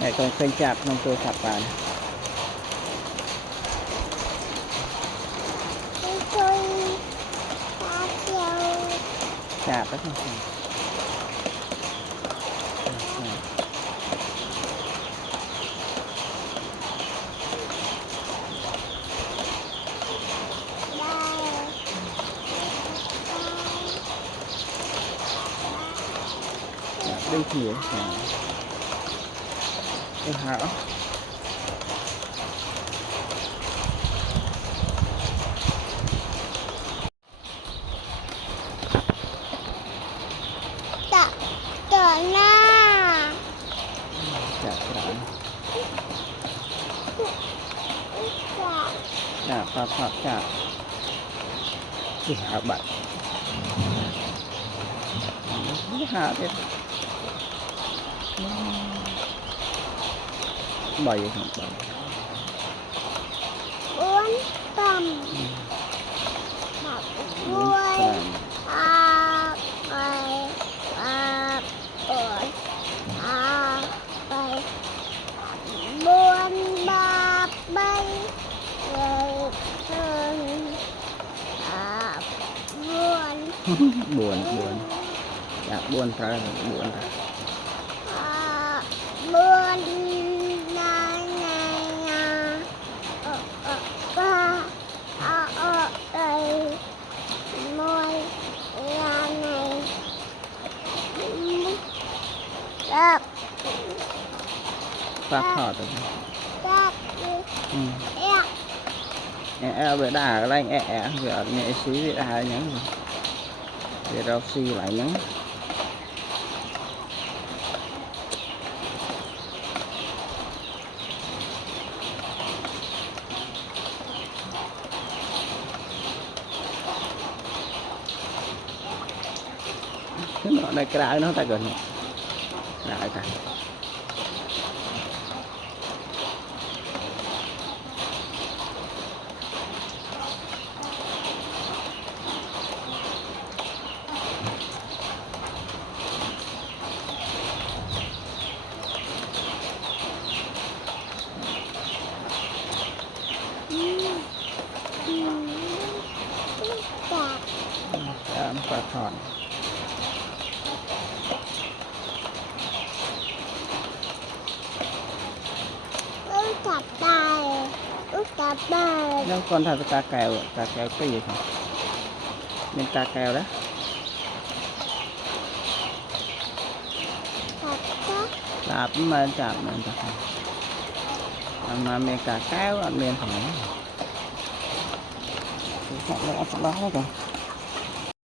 này còn kênh chạp không tôi chạp vào này. Chạp đó không. Đây thì hảo na chạp chạp chạp đi hảo bạn hảo thế bày không bày bốn tầm đuôi bảy bảy bốn ba bay buồn buồn buồn dạ buồn thật buồn thật buồn này ba đây môi là này đập phát thọ rồi đập về đà cái anh về nghệ sĩ về đà nhắn về rau xi lại nhắn nó đây cái đá nó ta gần lại cả phát thọ cặp bài nó con thật cá kèo cái gì không nên cá kèo đó lạp mà chạm mà mình cá kéo ăn liền phải nó đó rồi